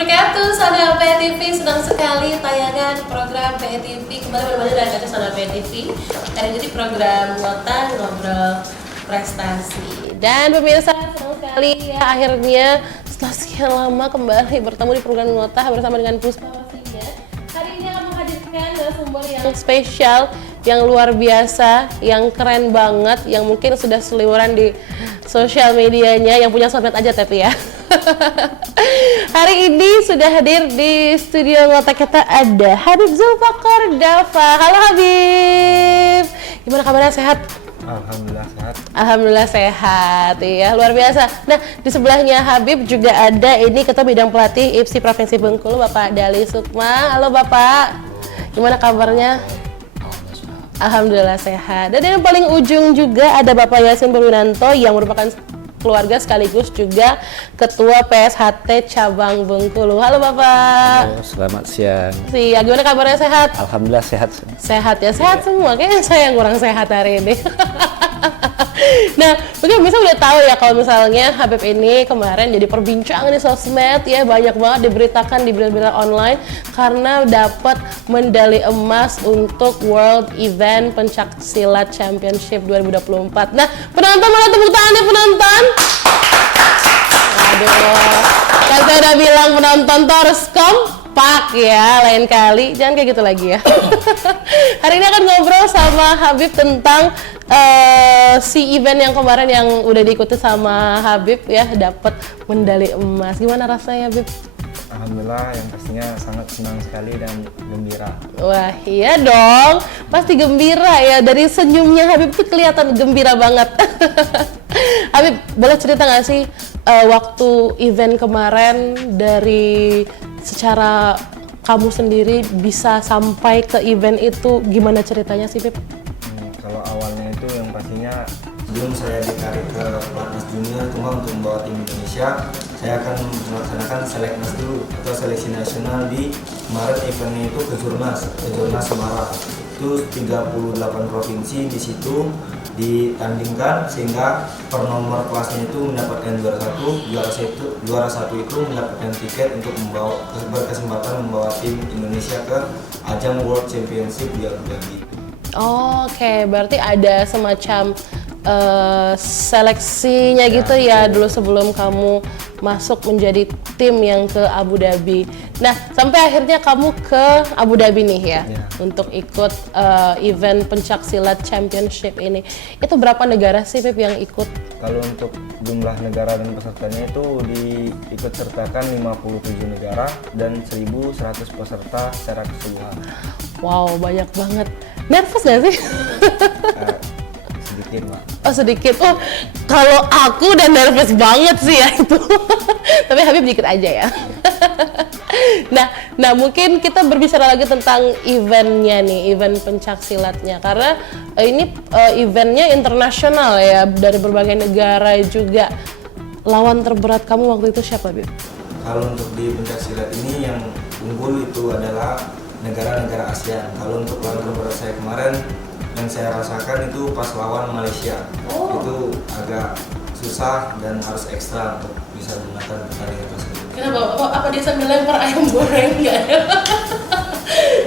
wabarakatuh, Sana PTV. Senang sekali tayangan program PTV kembali berbalik dari kantor Sana PTV. Kali ini program Nota Ngobrol Prestasi. Dan pemirsa, senang sekali ya akhirnya setelah sekian lama kembali bertemu di program Nota bersama dengan Puspa pastinya. Hari ini akan menghadirkan narasumber yang spesial, yang luar biasa, yang keren banget, yang mungkin sudah seliweran di sosial medianya, yang punya sosmed aja tapi ya. Hari ini sudah hadir di studio Nota kita ada Habib Zulfaqar Dava. Halo Habib, gimana kabarnya, sehat? Alhamdulillah sehat. Alhamdulillah sehat, ya luar biasa. Nah, di sebelahnya Habib juga ada ini Ketua Bidang Pelatih IPSI Provinsi Bengkulu, Bapak Dali Sukma. Halo Bapak, gimana kabarnya? Alhamdulillah sehat. Dan yang paling ujung juga ada Bapak Yasin Perwinanto yang merupakan keluarga sekaligus juga Ketua PSHT Cabang Bengkulu. Halo Bapak. Halo, selamat siang. Siang, gimana kabarnya, sehat? Alhamdulillah sehat. Sehat ya, sehat semua. Kayaknya saya yang kurang sehat hari ini. Nah, mungkin bisa udah tahu ya kalau misalnya Habib ini kemarin jadi perbincangan di sosmed ya, banyak banget diberitakan di berita-berita online karena dapat medali emas untuk World Event Pencaksilat Championship 2024. Nah, penonton mana tepuk tangan ya penonton? Aduh, kan saya udah bilang penonton tuh harus kompak ya, lain kali jangan kayak gitu lagi ya. Hari ini akan ngobrol sama Habib tentang si event yang kemarin yang udah diikuti sama Habib ya, dapat medali emas. Gimana rasanya, Habib? Alhamdulillah, yang pastinya sangat senang sekali dan gembira. Wah iya dong, pasti gembira ya, dari senyumnya Habib tuh kelihatan gembira banget. Habib, boleh cerita nggak sih waktu event kemarin, dari secara kamu sendiri bisa sampai ke event itu, gimana ceritanya sih, Bib? Kalau awalnya itu yang pastinya sebelum saya ditarik ke pelatnas junior cuma untuk membawa tim Indonesia, saya akan melaksanakan seleknas dulu atau seleksi nasional di kemarin eventnya itu ke Jurnas Semarang. Itu 38 provinsi di situ ditandingkan sehingga per nomor kelasnya itu mendapatkan juara satu itu mendapatkan tiket untuk berkesempatan membawa tim Indonesia ke ajang World Championship di Abu Dhabi. Oke, berarti ada semacam seleksinya gitu ya dulu sebelum kamu masuk menjadi tim yang ke Abu Dhabi. Nah, sampai akhirnya kamu ke Abu Dhabi nih ya, untuk ikut event pencaksilat championship ini. Itu berapa negara sih, Pip, yang ikut? Kalau untuk jumlah negara dan pesertanya itu diikut sertakan 57 negara dan 1.100 peserta secara keseluruhan. Wow, banyak banget. Nervous gak sih? Sedikit, Mbak. Oh sedikit. Oh, kalau aku udah nervous banget sih ya itu. Tapi Habib dikit aja ya. Nah mungkin kita berbicara lagi tentang eventnya nih, event pencaksilatnya, karena ini eventnya internasional ya, dari berbagai negara juga. Lawan terberat kamu waktu itu siapa, Habib? Kalau untuk di pencaksilat ini yang unggul itu adalah negara-negara ASEAN. Kalau untuk lawan terberat saya kemarin yang saya rasakan itu pas lawan Malaysia. Itu agak susah dan harus ekstra untuk bisa menggunakan pertandingan tersebut. Kenapa? Apa dia sambil lempar ayam goreng nggak ya?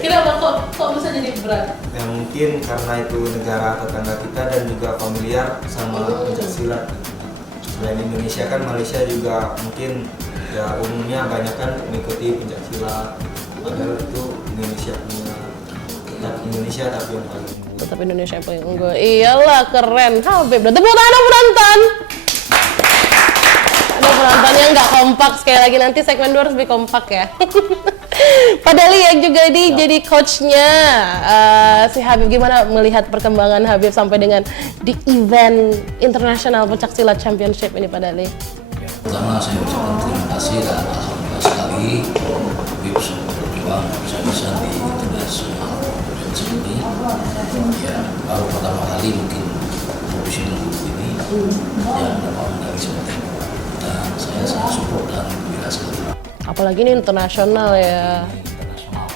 Kenapa kok bisa jadi berat? Ya mungkin karena itu negara tetangga kita dan juga familiar sama pencaksilat. Selain Indonesia kan Malaysia juga mungkin ya umumnya banyak kan mengikuti pencaksilat. Padahal itu Indonesia punya Indonesia tapi yang paling unggul. Tetap Indonesia yang paling unggul. Iyalah, keren. Habib, dan tepuk tangan penonton. Ada penonton yang nggak kompak, sekali lagi nanti segmen 2 harus lebih kompak ya. Pak Dali yang juga ini jadi coachnya si Habib, gimana melihat perkembangan Habib sampai dengan di event internasional pencaksilat championship ini, Pak Dali? Pertama saya ucapkan terima kasih dan alhamdulillah sekali Habib sudah berjuang bisa-bisa di internasional championship ini. Ya baru pertama kali mungkin profesional ini yang dapat medali seperti ini, dan saya sangat support dan gembira sekali. Apalagi ini internasional ya. Internasional.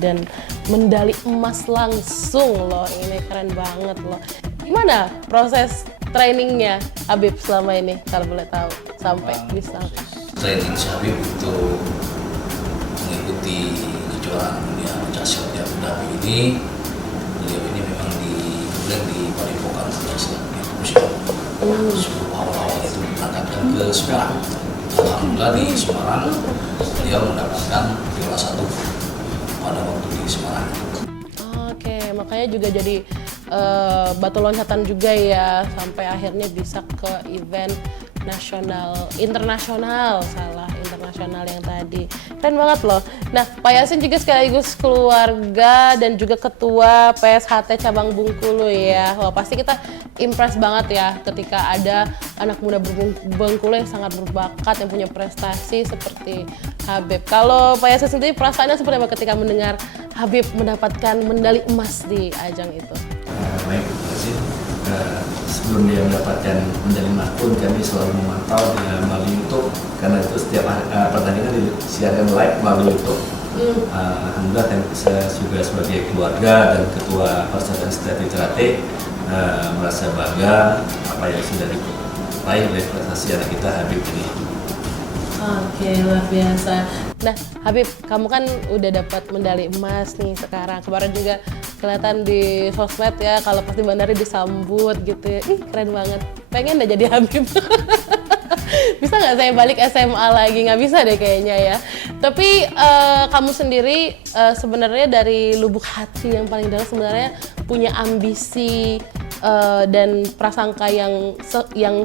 Dan medali emas langsung loh, ini keren banget loh. Gimana proses trainingnya Habib selama ini kalau boleh tahu sampai bisa? training si Habib untuk mengikuti kejuaraan dunia pencak di Abu Dhabi ini. Beliau ini memang kemudian di Padepokan Pencak Silat sebelum awal-awal itu berangkatkan ke Semarang. Alhamdulillah di Semarang beliau mendapatkan juara 1 pada waktu di Semarang. Oke, makanya juga jadi batu loncatan juga ya sampai akhirnya bisa ke event internasional yang tadi. Keren banget loh. Nah, Pak Yasin juga sekaligus keluarga dan juga ketua PSHT cabang Bengkulu ya. Wah, pasti kita impress banget ya ketika ada anak muda Bengkulu yang sangat berbakat, yang punya prestasi seperti Habib. Kalau Pak Yasin sendiri perasaannya seperti apa ketika mendengar Habib mendapatkan medali emas di ajang itu? Baik, terima kasih. Sebelum dia mendapatkan medali emas pun kami selalu memantau melalui YouTube karena itu setiap pertandingan disiarkan live melalui YouTube. Alhamdulillah saya juga sebagai keluarga dan ketua Persatuan Strategi Karate merasa bangga apa yang sudah diraih oleh prestasi anak kita Habib ini. Oke, luar biasa. Nah, Habib, kamu kan udah dapat medali emas nih sekarang. Kemarin juga kelihatan di sosmed ya, kalau pas di bandara disambut gitu ya. Ih, keren banget. Pengen deh jadi Habib. Bisa nggak saya balik SMA lagi? Nggak bisa deh kayaknya ya. Tapi kamu sendiri sebenarnya dari lubuk hati yang paling dalam sebenarnya punya ambisi dan prasangka yang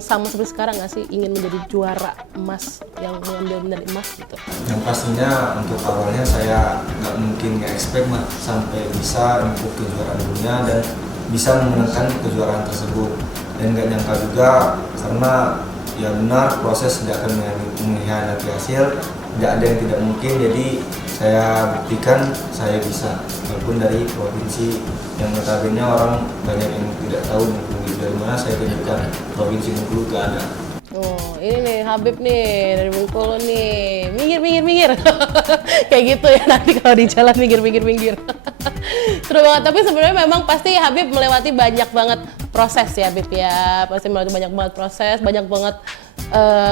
sama seperti sekarang nggak sih, ingin menjadi juara emas, yang mengambil medali emas gitu? Yang pastinya untuk awalnya saya nggak mungkin expect sampai bisa untuk kejuaraan dunia dan bisa memenangkan kejuaraan tersebut, dan nggak nyangka juga karena ya benar proses tidak akan mengkhianati hasil, tidak ada yang tidak mungkin. Jadi saya buktikan saya bisa, walaupun dari provinsi yang notabene orang banyak yang tidak tahu Bengkulu dari mana. Saya tunjukkan provinsi Bengkulu itu ada. Oh, ini nih Habib nih dari Bengkulu nih, minggir kayak gitu ya nanti kalau di jalan minggir. Seru banget. Tapi sebenarnya memang pasti Habib melewati banyak banget proses ya Habib ya, pasti melewati banyak banget proses, banyak banget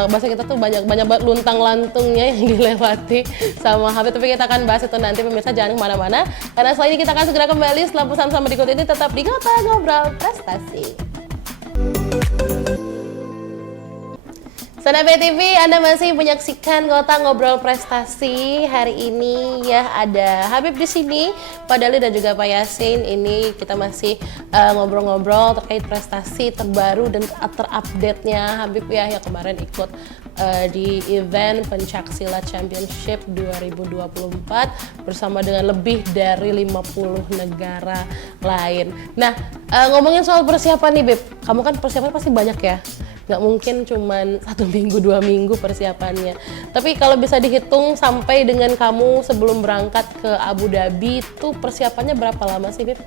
bahasa kita tuh banyak banget luntang lantungnya yang dilewati sama Habib. Tapi kita akan bahas itu nanti, pemirsa jangan kemana-mana karena setelah ini kita akan segera kembali setelah pesan sama berikut ini. Tetap di Ngota Ngobrol Prestasi. Sobat TV, Anda masih menyaksikan Ngota Ngobrol Prestasi. Hari ini ya ada Habib di sini, Pak Dali dan juga Pak Yasin. Ini kita masih ngobrol-ngobrol terkait prestasi terbaru dan terupdate-nya Habib ya, yang kemarin ikut di event Pencaksilat Championship 2024 bersama dengan lebih dari 50 negara lain. Nah, ngomongin soal persiapan nih Beb, kamu kan persiapan pasti banyak ya, nggak mungkin cuman 1 minggu 2 minggu persiapannya. Tapi kalau bisa dihitung sampai dengan kamu sebelum berangkat ke Abu Dhabi itu persiapannya berapa lama sih Beb?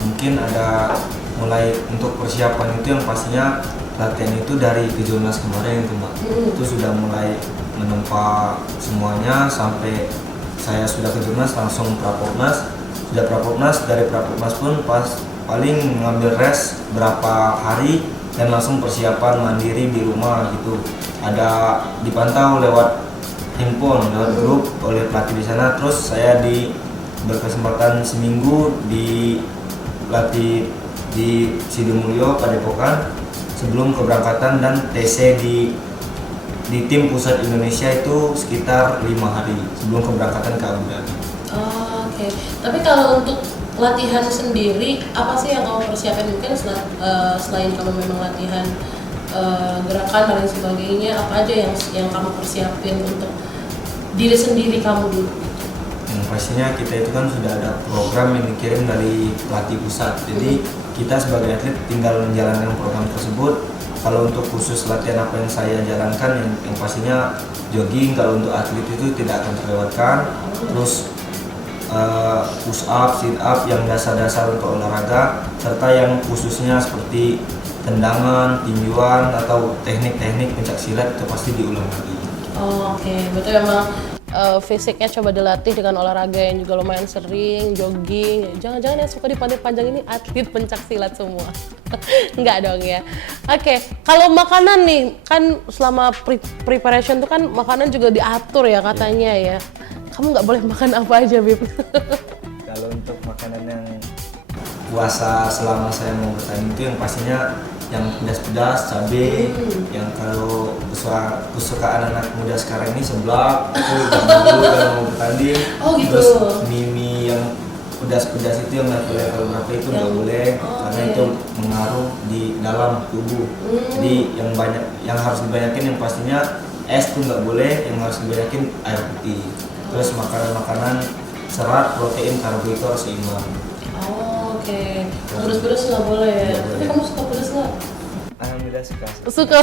Mungkin ada mulai untuk persiapan itu yang pastinya latihan itu dari kejurnas kemarin itu Mbak. Itu sudah mulai menempa semuanya sampai saya sudah kejurnas langsung Prapopnas. Sudah Prapopnas, dari Prapopnas pun paling ngambil rest berapa hari dan langsung persiapan mandiri di rumah gitu. Ada dipantau lewat handphone, lewat grup oleh pelatih di sana. Terus saya berkesempatan seminggu dilatih di Sidomulyo Padepokan sebelum keberangkatan, dan TC di tim pusat Indonesia itu sekitar 5 hari sebelum keberangkatan ke Abu Dhabi. Oh, oke. Tapi kalau untuk latihan sendiri, apa sih yang kamu persiapkan? Mungkin selain kamu memang latihan gerakan dan lain sebagainya, apa aja yang kamu persiapin untuk diri sendiri kamu dulu? Yang pastinya kita itu kan sudah ada program yang dikirim dari pelatih pusat. Jadi kita sebagai atlet tinggal menjalankan program tersebut. Kalau untuk khusus latihan apa yang saya jalankan, yang pastinya jogging kalau untuk atlet itu tidak akan terlewatkan. Terus push up, sit up yang dasar-dasar untuk olahraga, serta yang khususnya seperti tendangan, tinjuan atau teknik-teknik pencak silat itu pasti diulang lagi. Oh, oke. Berarti memang fisiknya coba dilatih dengan olahraga yang juga lumayan sering, jogging. Jangan-jangan yang suka di pantai panjang ini atlet pencak silat semua. Enggak dong ya. Oke, kalau makanan nih, kan selama preparation tuh kan makanan juga diatur ya katanya ya. Kamu nggak boleh makan apa aja, Bib? Kalau untuk makanan yang puasa selama saya mau bertanding itu yang pastinya yang pedas-pedas, cabai, yang kalau kesukaan anak muda sekarang ini seblak, itu jangan dulu kalau mau bertanding. Oh, gitu. Terus mie yang pedas-pedas itu yang level berapa itu nggak boleh, karena itu mengaruh di dalam tubuh. Jadi yang harus dibanyakin yang pastinya es pun nggak boleh, yang harus dibanyakin air putih. Terus makanan-makanan serat, protein, karbo itu harus seimbang. Oh, oke. Pedas-pedas nggak boleh ya? Tapi kamu suka pedas nggak? Alhamdulillah Suka.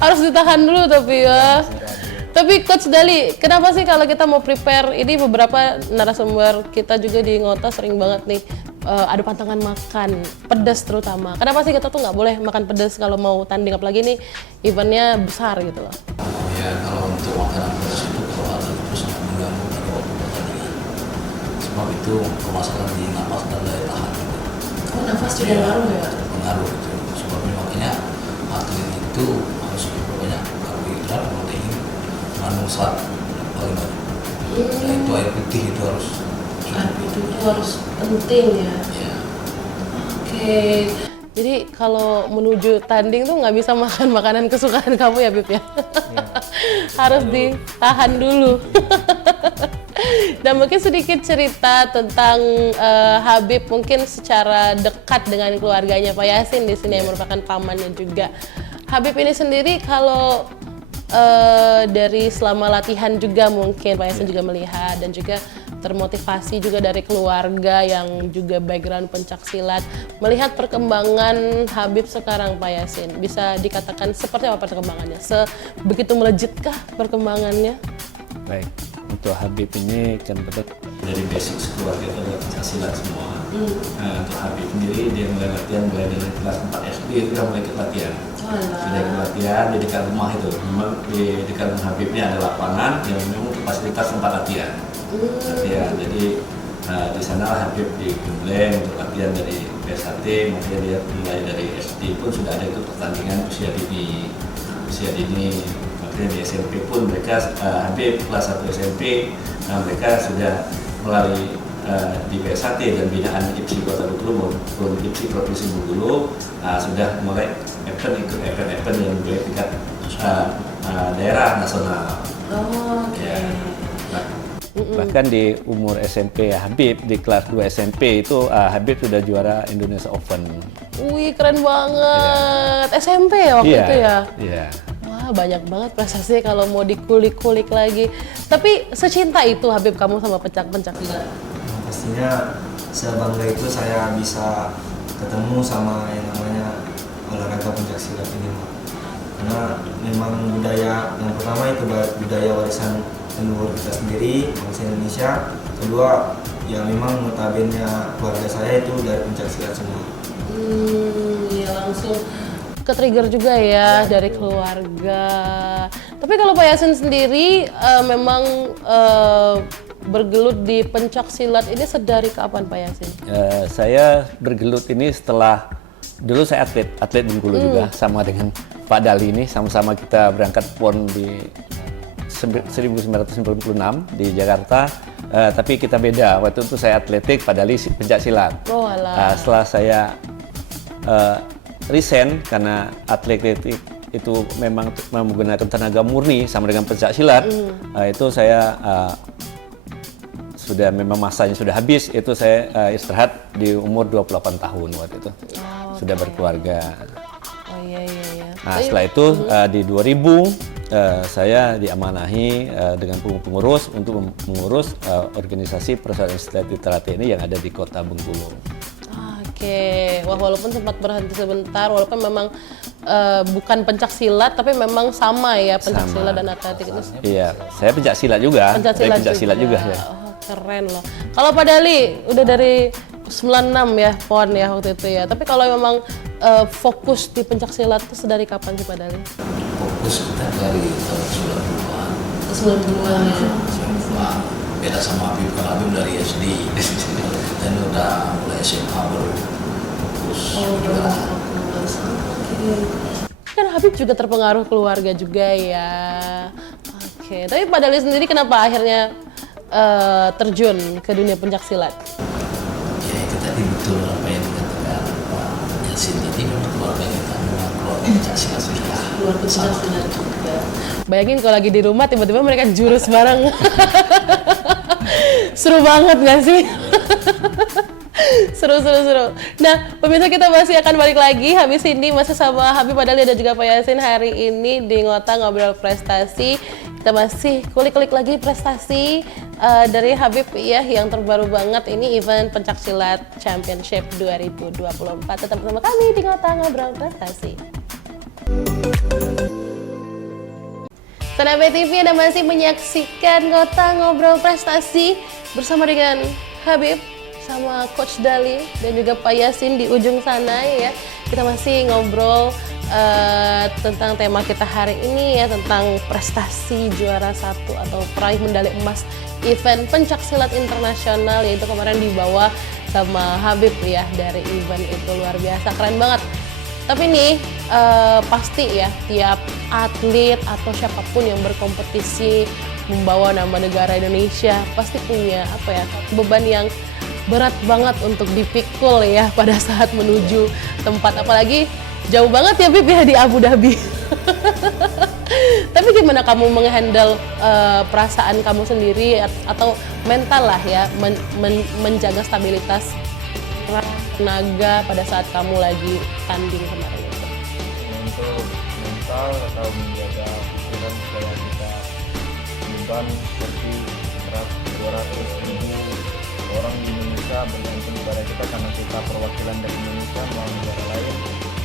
Harus ditahan dulu tapi ya. Tapi Coach Dali, kenapa sih kalau kita mau prepare, ini beberapa narasumber kita juga di Ngota sering banget nih ada pantangan makan, pedas terutama. Kenapa sih kita tuh nggak boleh makan pedas kalau mau tanding, apalagi nih eventnya besar gitu loh? Ya kalau untuk makanan pedas itu kalau ada itu sangat mengganggu pada waktu pertandingan. Sebab itu permasalahan di nafas dan daya tahan. Oh, nafas juga ngaruh ya? Pengaruh itu. Sebabnya makanya atlet itu harus banyak karbohidrat, protein, mengandung serat paling banyak. Nah itu air putih itu harus. Air putih itu harus penting ya. Ya. Oke. Jadi kalau menuju tanding tuh nggak bisa makan makanan kesukaan kamu ya, Bib ya? Harus ditahan dulu. Dan mungkin sedikit cerita tentang Habib mungkin secara dekat dengan keluarganya Pak Yasin di sini yang merupakan pamannya juga. Habib ini sendiri kalau dari selama latihan juga mungkin Pak Yasin juga melihat dan juga termotivasi juga dari keluarga yang juga background pencak silat, melihat perkembangan Habib sekarang Pak Yasin, bisa dikatakan seperti apa perkembangannya? Sebegitu melejitkah perkembangannya? Baik, untuk Habib ini kan betul dari basic keluarga itu adalah pencak silat semua. Untuk Habib sendiri dia mulai latihan mulai dari kelas 4 SD itu udah mulai ikut latihan. Sudah ikut latihan di dekat rumah itu. Memang di dekat rumah Habibnya ada lapangan yang memang fasilitas tempat latihan. Jadi di sana Habib digembleng untuk latihan dari PSHT, makanya dia mulai dari SD pun sudah ada itu pertandingan usia dini. Makanya di SMP pun mereka Habib kelas 1 SMP, mereka sudah melalui di PSHT dan binaan IPSI Kota Bengkulu maupun IPSI Provinsi Bengkulu sudah mulai ikut event yang mulai tingkat daerah nasional. Oh, oke. Ya. Bahkan di umur SMP Habib di kelas 2 SMP itu Habib sudah juara Indonesia Open. Wih, keren banget. SMP ya waktu itu ya? Iya. Wah, banyak banget prestasinya kalau mau dikulik-kulik lagi. Tapi secinta itu Habib kamu sama pencak-pencak silat? Pastinya sebangga itu saya bisa ketemu sama yang namanya olahraga pencak silat ini, Mak. Karena memang budaya yang pertama itu budaya warisan leluhur kita sendiri, bangsa Indonesia. Kedua, yang memang notabene keluarga saya itu dari pencak silat semua. Ya langsung ke-trigger juga ya dari keluarga. Tapi kalau Pak Yasin sendiri memang bergelut di pencak silat ini sedari kapan Pak Yasin? Saya bergelut ini setelah dulu saya atlet Bengkulu juga sama dengan Pak Dali ini, sama-sama kita berangkat PON di 1996 di Jakarta, tapi kita beda. Waktu itu saya atletik, Pak Dali pencak silat. Oh, alah. Setelah saya resign karena atletik itu memang menggunakan tenaga murni sama dengan pencak silat, itu saya sudah memang masanya sudah habis, itu saya istirahat di umur 28 tahun waktu itu. Sudah berkeluarga. Oh iya. Nah, setelah itu di 2000 saya diamanahi dengan pengurus untuk mengurus organisasi Persatuan Silat Literati ini yang ada di Kota Bengkulu. Oke, wah walaupun sempat berhenti sebentar, walaupun memang bukan pencak silat, tapi memang sama ya pencak silat dan atletik itu. Iya, saya pencak silat juga. Pencak silat juga ya. Oh, keren loh. Kalau Pak Dali udah dari 96 ya PON ya waktu itu ya. Tapi kalau memang fokus di pencak silat itu sedari kapan sih Pak Dali? Fokus kita dari tahun 90-an. 90-an ya. 90-an. Beda sama Habib, kalau Habib dari SD. Dan udah mulai SMA baru fokus. Oh, baru fokus. Kan Habib juga terpengaruh keluarga juga ya. Oke, tapi Pak Dali sendiri kenapa akhirnya terjun ke dunia pencaksilat? Ya itu tadi betul apa yang dikatakan Pak Yasin tadi, memang keluarga kita memang keluarga pencaksilat sudah. Keluarga pencaksilat juga. Bayangin kalau lagi di rumah tiba-tiba mereka jurus bareng. Seru banget gak sih? Seru. Nah, pemirsa, kita masih akan balik lagi habis ini masih sama Habib Adali dan juga Pak Yasin hari ini di Ngota Ngobrol Prestasi. Kita masih kulik-kulik lagi prestasi dari Habib ya yang terbaru banget ini event pencaksilat Championship 2024. Tetap bersama kami di Ngota Ngobrol Prestasi. Sahabat TV, Anda masih menyaksikan Ngota Ngobrol Prestasi bersama dengan Habib, sama Coach Dali dan juga Pak Yasin di ujung sana ya. Kita masih ngobrol tentang tema kita hari ini ya, tentang prestasi juara 1 atau peraih medali emas event pencaksilat internasional, yaitu kemarin dibawa sama Habib ya dari event itu. Luar biasa, keren banget. Tapi nih pasti ya tiap atlet atau siapapun yang berkompetisi membawa nama negara Indonesia pasti punya apa ya, beban yang berat banget untuk dipikul ya pada saat menuju tempat, apalagi jauh banget ya Bib ya di Abu Dhabi. Tapi gimana kamu menghandle perasaan kamu sendiri atau mental lah ya, menjaga stabilitas tenaga pada saat kamu lagi tanding kemarin itu? Untuk mental atau menjaga pikiran supaya kita beban seperti 200.000 orang di Indonesia bergantung kepada kita karena kita perwakilan dari Indonesia melawan negara lain,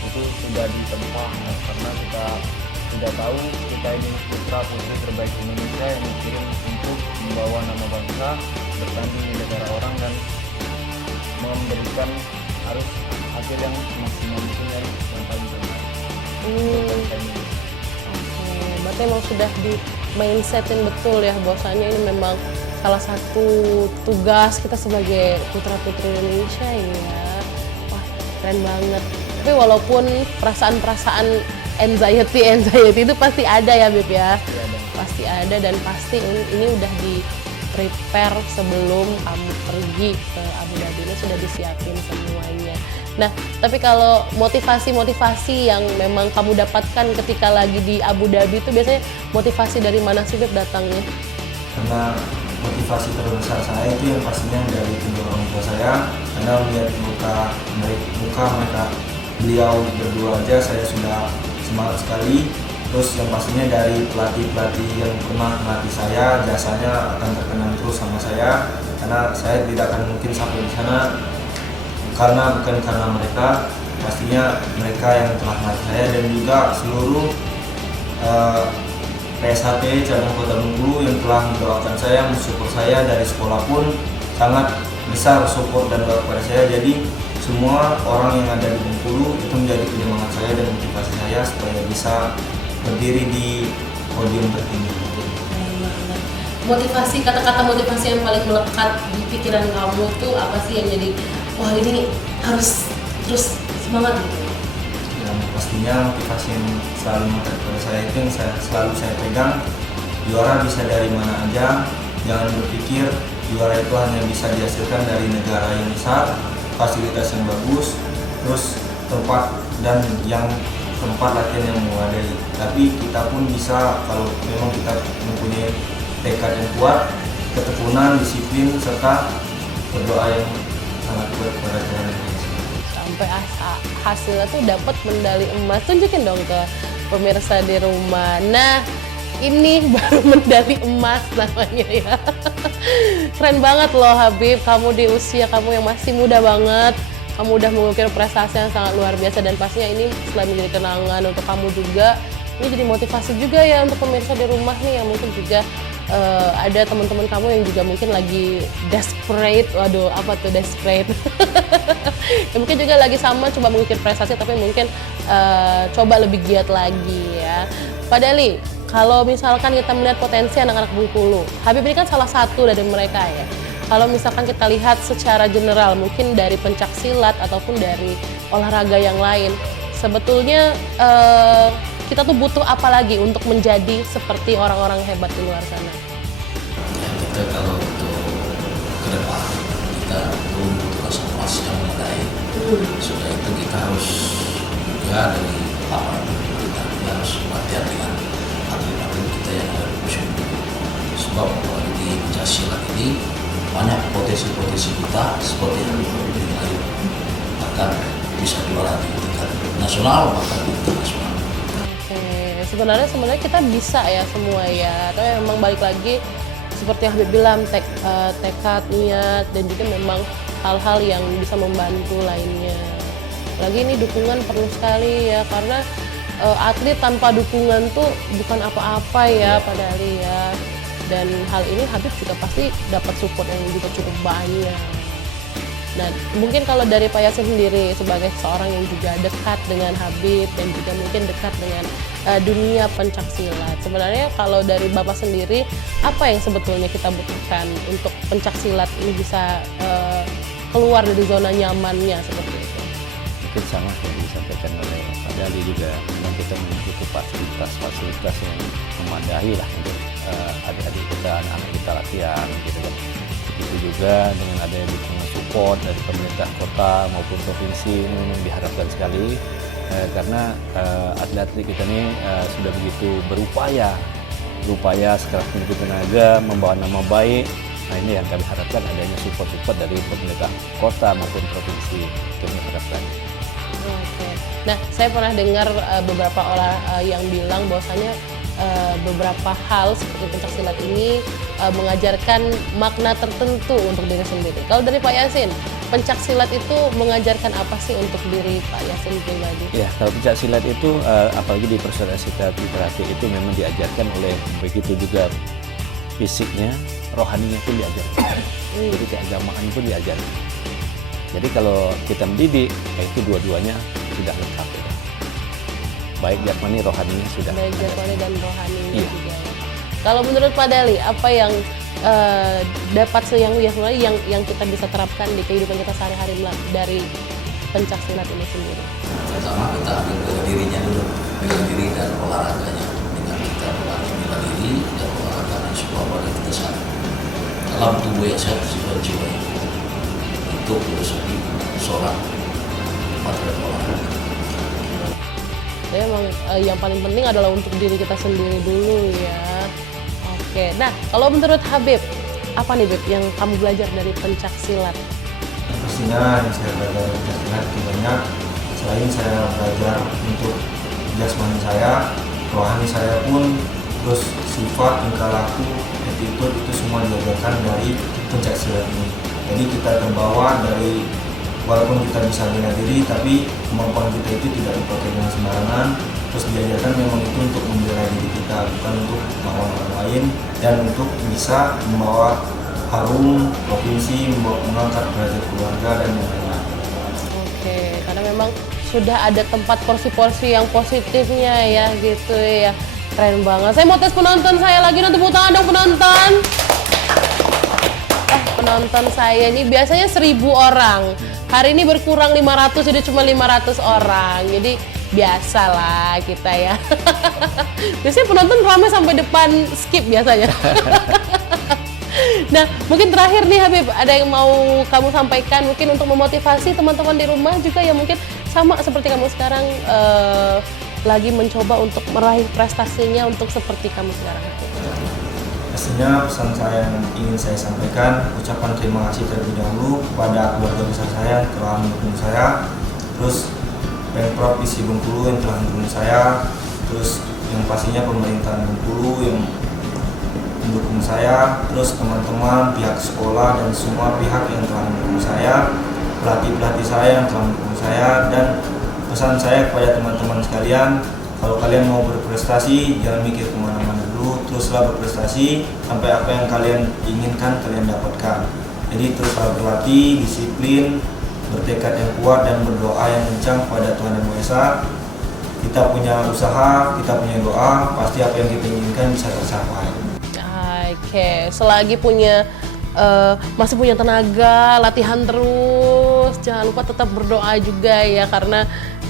itu sudah ditempa karena kita sudah tahu kita ini putra putri terbaik Indonesia yang dikirim untuk membawa nama bangsa bertanding di negara orang dan memberikan harus hasil yang maksimal itu dari yang paling terbaik. Oke, berarti emang sudah di mindsetin betul ya bahwasanya ini memang salah satu tugas kita sebagai putra-putri Indonesia ya. Wah, keren banget. Tapi walaupun perasaan-perasaan anxiety itu pasti ada ya Bib ya. Pasti ada dan pasti ini udah di prepare sebelum kamu pergi ke Abu Dhabi, ini sudah disiapin semuanya. Nah, tapi kalau motivasi yang memang kamu dapatkan ketika lagi di Abu Dhabi itu biasanya motivasi dari mana sih Beb datangnya? Karena motivasi terbesar saya itu yang pastinya dari kedua orang tua saya, karena melihat muka mereka beliau berdua aja saya sudah semangat sekali. Terus yang pastinya dari pelatih-pelatih yang pernah melatih saya, jasanya akan terkenang terus sama saya, karena saya tidak akan mungkin sampai di sana bukan karena mereka, pastinya mereka yang telah melatih saya dan juga seluruh PSHP cabang Kota Bengkulu yang telah mendoakan saya, mensupport saya dari sekolah pun sangat besar support dan doa kepada saya. Jadi semua orang yang ada di Bengkulu itu menjadi penyemangat saya dan motivasi saya supaya bisa berdiri di podium tertinggi. Motivasi, kata-kata motivasi yang paling melekat di pikiran kamu tuh apa sih yang jadi wah ini harus terus semangat gitu? Yang pastinya motivasi yang selalu melekat pada saya itu yang selalu saya pegang, juara bisa dari mana aja, jangan berpikir juara itu hanya bisa dihasilkan dari negara yang besar, fasilitas yang bagus, terus tempat latihan yang memadai. Tapi kita pun bisa, kalau memang kita mempunyai tekad yang kuat, ketekunan, disiplin, serta berdoa yang sangat kuat kepada Tuhan Yang Maha Esa. Sampai hasilnya tuh dapat medali emas, tunjukin dong ke pemirsa di rumah. Nah, ini baru medali emas namanya ya. Keren banget loh Habib, kamu di usia kamu yang masih muda banget, kamu udah mengukir prestasi yang sangat luar biasa dan pastinya ini selain menjadi kenangan untuk kamu juga, ini jadi motivasi juga ya untuk pemirsa di rumah nih yang mungkin juga ada teman-teman kamu yang juga mungkin lagi desperate, waduh apa tuh desperate, ya, mungkin juga lagi sama coba mengukir prestasi tapi mungkin coba lebih giat lagi ya. Pak Dali, kalau misalkan kita melihat potensi anak-anak Bengkulu, Habib ini kan salah satu dari mereka ya. Kalau misalkan kita lihat secara general, mungkin dari pencaksilat ataupun dari olahraga yang lain, sebetulnya kita tuh butuh apa lagi untuk menjadi seperti orang-orang hebat di luar sana? Ya, kita kalau untuk ke depan kita belum butuh konsentrasi yang memadai. Sudah itu kita harus juga dari aparat pemerintah kita harus latihan dengan atlet-atlet kita yang ada di museum itu. Sebab kalau di pencaksilat ini banyak potensi-potensi kita seperti yang dibilang bahkan bisa juara di tingkat nasional bahkan di internasional. Sebenarnya kita bisa ya semua ya, tapi memang balik lagi seperti yang Habib bilang, tekad, niat, dan juga memang hal-hal yang bisa membantu lainnya. Lagi ini dukungan perlu sekali ya, karena atlet tanpa dukungan tuh bukan apa-apa ya pada Ali ya. Dan hal ini Habib juga pasti dapat support yang juga cukup banyak. Nah, mungkin kalau dari Pak Yasin sendiri sebagai seorang yang juga dekat dengan Habib dan juga mungkin dekat dengan dunia pencaksilat, sebenarnya kalau dari Bapak sendiri, apa yang sebetulnya kita butuhkan untuk pencaksilat ini bisa keluar dari zona nyamannya seperti itu? Mungkin sama yang disampaikan oleh Pak Dali juga, memang kita membutuhkan fasilitas yang memadai lah untuk adik-adik kita, anak-anak kita latihan gitu kan. Itu juga dengan adanya dukungan support dari pemerintah kota maupun provinsi ini memang diharapkan sekali karena atlet-atlet kita ini sudah begitu berupaya sekeras mungkin tenaga membawa nama baik. Nah, ini yang kami harapkan adanya support dari pemerintah kota maupun provinsi itu diharapkan. Oke. Nah, saya pernah dengar beberapa orang yang bilang bahwasanya beberapa hal seperti pencaksilat ini mengajarkan makna tertentu untuk diri sendiri. Kalau dari Pak Yasin, pencaksilat itu mengajarkan apa sih untuk diri Pak Yasin pribadi? Ya, kalau pencaksilat itu apalagi di persoalan karate itu memang diajarkan oleh begitu juga fisiknya, rohaninya pun diajarkan. Jadi keagamaan pun diajarkan. Jadi kalau kita mendidik, itu dua-duanya sudah lengkap ya. Baik jasmani rohaninya sudah. Baik jasmani dan rohaninya iya. juga ya. Kalau menurut Pak Dali, apa yang dapat yang kita bisa terapkan di kehidupan kita sehari-hari dari pencaksilat ini sendiri? Pertama kita ambil bela dirinya dulu, bela diri dan olahraganya. Dengan kita berlatih bela diri dan olahraga dan sebuah badan kita sehat. Dalam tubuh yang sehat, jiwa yang itu filosofi seorang patriot olahraga. Jadi emang yang paling penting adalah untuk diri kita sendiri dulu ya. Oke, nah kalau menurut Habib, apa nih Bib yang kamu belajar dari pencaksilat? Pastinya yang saya belajar dari pencaksilat itu banyak. Selain saya belajar untuk jasmani saya, rohani saya pun, terus sifat, tingkah laku, attitude itu semua diajarkan dari pencaksilat ini. Jadi kita terbawa dari walaupun kita bisa bela diri, tapi kemampuan kita itu tidak dipakai dengan sembarangan. Terus diajarkan memang itu untuk membela diri kita, bukan untuk melawan orang lain, dan untuk bisa membawa harum provinsi, mengangkat derajat keluarga dan yang lain-lain. Oke, karena memang sudah ada tempat porsi-porsi yang positifnya ya gitu ya. Keren banget. Saya mau tes penonton saya lagi, nanti tepuk tangan dong penonton. Penonton saya ini biasanya 1.000 orang. Hari ini berkurang 500, jadi cuma 500 orang. Jadi biasalah kita ya. Biasanya penonton ramai sampai depan skip biasanya. Nah, mungkin terakhir nih Habib, ada yang mau kamu sampaikan mungkin untuk memotivasi teman-teman di rumah juga yang mungkin sama seperti kamu sekarang lagi mencoba untuk meraih prestasinya untuk seperti kamu sekarang. Pastinya pesan saya yang ingin saya sampaikan, ucapan terima kasih terlebih dahulu kepada keluarga besar saya yang telah mendukung saya, terus Pemprov Isi Bengkulu yang telah mendukung saya, terus yang pastinya pemerintah Bengkulu yang mendukung saya, terus teman-teman, pihak sekolah dan semua pihak yang telah mendukung saya, pelatih-pelatih saya yang telah mendukung saya, dan pesan saya kepada teman-teman sekalian, kalau kalian mau berprestasi jangan mikir kemana-mana dulu, teruslah berprestasi sampai apa yang kalian inginkan kalian dapatkan. Jadi teruslah berlatih, disiplin, bertekad yang kuat dan berdoa yang kencang kepada Tuhan Yang Maha Esa. Kita punya usaha, kita punya doa, pasti apa yang kita inginkan bisa tercapai. Oke, selagi masih punya tenaga, latihan terus, jangan lupa tetap berdoa juga ya, karena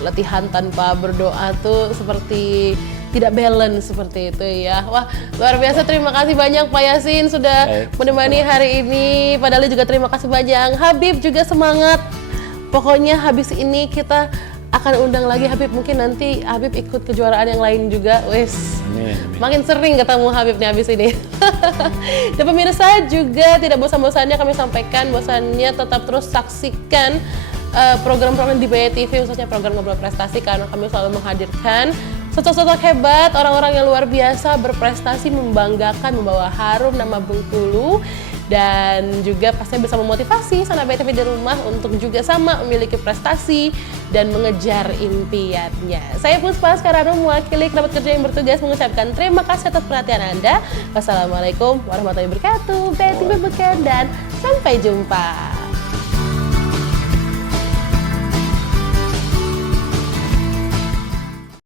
latihan tanpa berdoa tuh seperti tidak balance seperti itu ya. Wah, luar biasa, terima kasih banyak Pak Yasin sudah menemani hari ini. Pak Dali juga terima kasih banyak. Habib juga semangat. Pokoknya habis ini kita akan undang lagi Habib, mungkin nanti Habib ikut kejuaraan yang lain juga, wes. Makin sering ketemu Habib nih habis ini. Dan pemirsa juga tidak bosan-bosannya kami sampaikan, bosannya tetap terus saksikan program-program di BETV, khususnya program Ngobrol Prestasi, karena kami selalu menghadirkan sosok-sosok hebat, orang-orang yang luar biasa, berprestasi, membanggakan, membawa harum nama Bengkulu, dan juga pastinya bisa memotivasi sahabat BETV di rumah untuk juga sama memiliki prestasi dan mengejar impiannya. Saya Puspa sekarang mewakili kerabat kerja yang bertugas mengucapkan terima kasih atas perhatian Anda. Wassalamualaikum warahmatullahi wabarakatuh. BETV beken dan sampai jumpa.